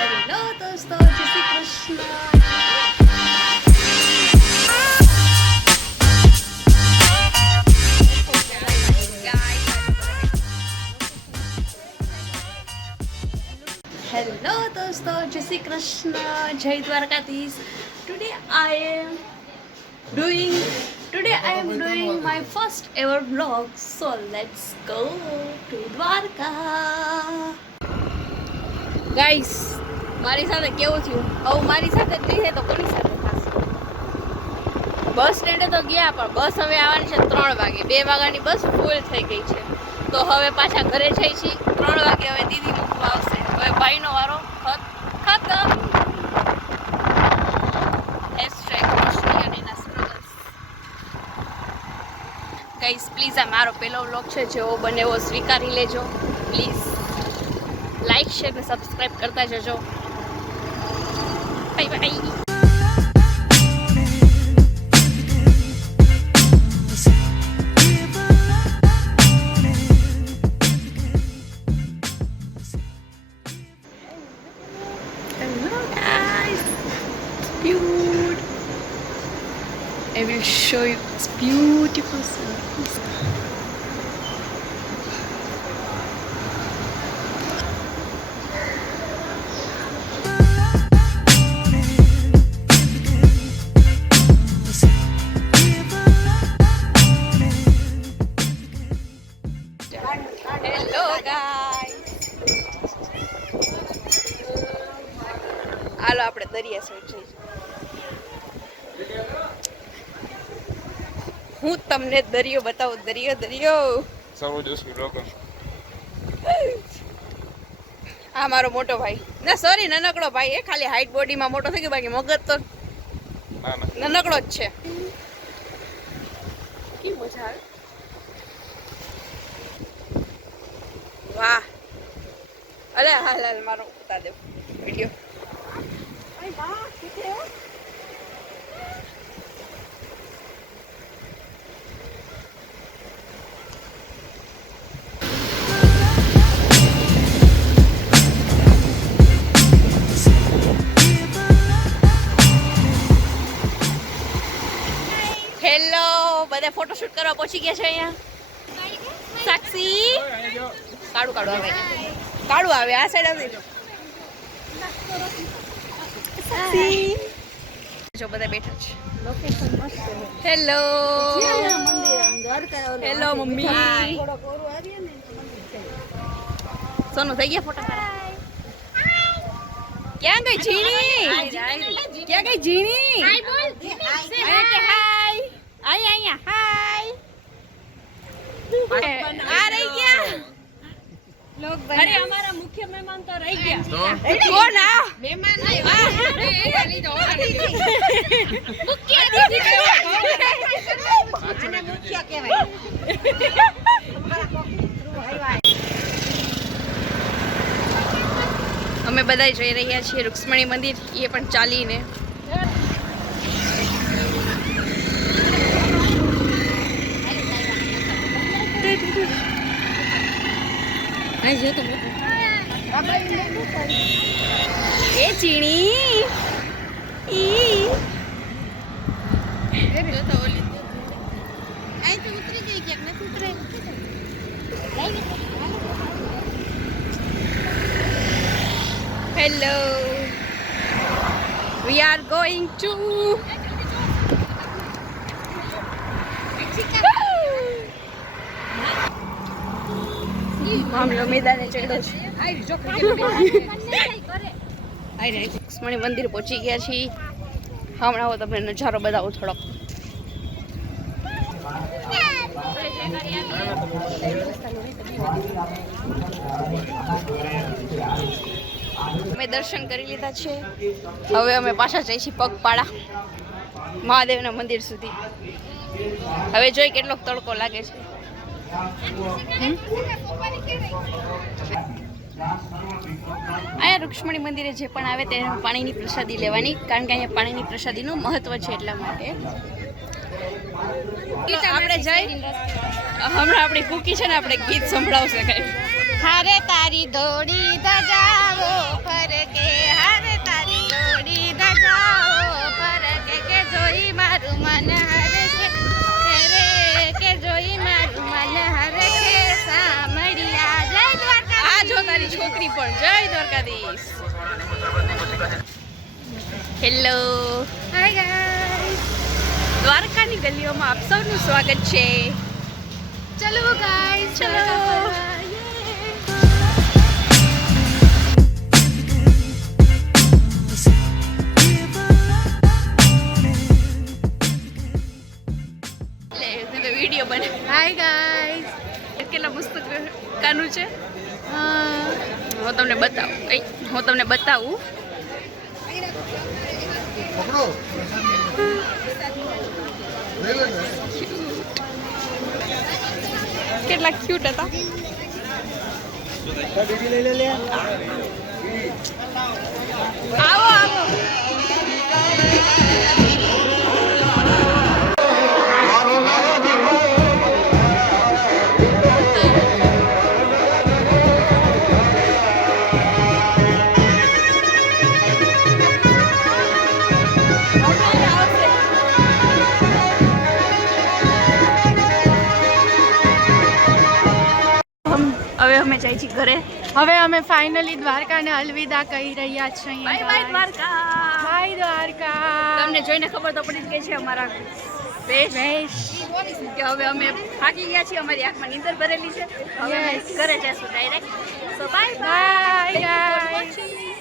Hello દોસ્તો, જય Shri Krishna. Hello દોસ્તો, જય શ્રી કૃષ્ણ, જય Dwarkadhish. Today I am doing my first ever vlog. So let's go to Dwarka. Guys, મારી સાથે કેવું થયું? હવે મારી સાથે જ થઈ તો કોની સાથે થશે? બસ સ્ટેન્ડે તો ગયા પણ બસ હવે આવવાની છે 3 વાગે. 2 વાગ્યાની બસ ફૂલ થઈ ગઈ છે. તો હવે પાછા ઘરે જઈ છીએ. 3 વાગે હવે દીદી મૂકવા આવશે. હવે ભાઈનો વારો ખતમ. ગાઈસ પ્લીઝ આ મારો પહેલો વ્લોગ છે, જેવો બને એવો સ્વીકારી લેજો પ્લીઝ. લાઈક શેર ને સબસ્ક્રાઇબ કરતા જજો. Bye bye. I will show you this beautiful sunrise. Hello guys. હાલો આપણે દરિયા સાઈડ જઈએ. હું તમને દરિયો બતાવું. દરિયો સર્વજસ્વી લોકો. આ મારો મોટો ભાઈ, ના સોરી નાનકડો ભાઈ, એ ખાલી હાઈટ બોડીમાં મોટો થઈ ગયો, બાકી મગજ તો નાનકડો જ છે. કેવી મજા આવે. વાહ. અરે હાલ મારો ઉતાર દે વિડિયો. હેલો, બધા ફોટોશૂટ કરવા પહોંચી ગયા છે અહીંયા. સાક્ષી કાળું આવે, કાળું આવે આ સાઈડ આવે. સાક્ષી જો બધા બેઠા છે. લોકેશન મસ્ત છે. Hello hello mummy. સોનું થઈ ગયા ફોટો? ક્યાં ગઈ ઝીણી? ક્યાં ગઈ ઝીણી? હાય બોલ. હાય. અહીંયા હાય. આ રહી ગયા. અરે અમારા મુખ્ય મહેમાન તો રહી ગયા. કોણ આ મહેમાન? મુખ્ય કહેવાય. અમે બધા જઈ રહ્યા છીએ રૂક્ષ્મણી મંદિર, એ પણ ચાલીને. એ ચીણી Hello. We are going to મામલો મેદાને ચડ્યો છે. રૂક્ષ્મણી મંદિર પહોંચી ગયા છીએ. હમણાં હું તમને નજારો બતાવું થોડોક. અમે દર્શન કરી લીધા છે. હવે અમે પાછા જઈએ છીએ પગપાળા મહાદેવના મંદિર સુધી. હવે જોઈ કેટલો તડકો લાગે છે. અહીંયા રૂક્ષ્મણી મંદિરે જે પણ આવે તેને પાણીની પ્રસાદી લેવાની, કારણ કે અહીંયા પાણીની પ્રસાદીનું મહત્વ છે. એટલા માટે આપણે જઈ હમણાં આપણી કુકી છે ને, આપણે ગીત સંભળાવશે કઈ. હારે તારી દોડી ધજાવો ફરકે પણ જય દ્વારકાધીશ. હેલો, હાય ગાઈસ, દ્વારકાની ગલીઓમાં આપ સૌનું સ્વાગત છે. ચલો ગાઈસ, ચલો. વિડીયો બને. Hi guys. કેટલા પુસ્તકાનું છે હું તમને બતાવું. પકડો કેટલા ક્યુટ હતા. આવો હવે અમે જાય છીએ ઘરે. હવે અમે ફાઇનલી દ્વારકાને અલવિદા કહી રહ્યા છીએ. Bye bye Dwarka. Bye Dwarka. તમને જોઈને ખબર તો પડી જ ગઈ છે અમારા વેશ કે હવે અમે થાકી ગયા છીએ, અમારી આંખમાં નીંદર ભરેલી છે. હવે અમે ઘરે જઈશું direct. So bye bye bye. Guys.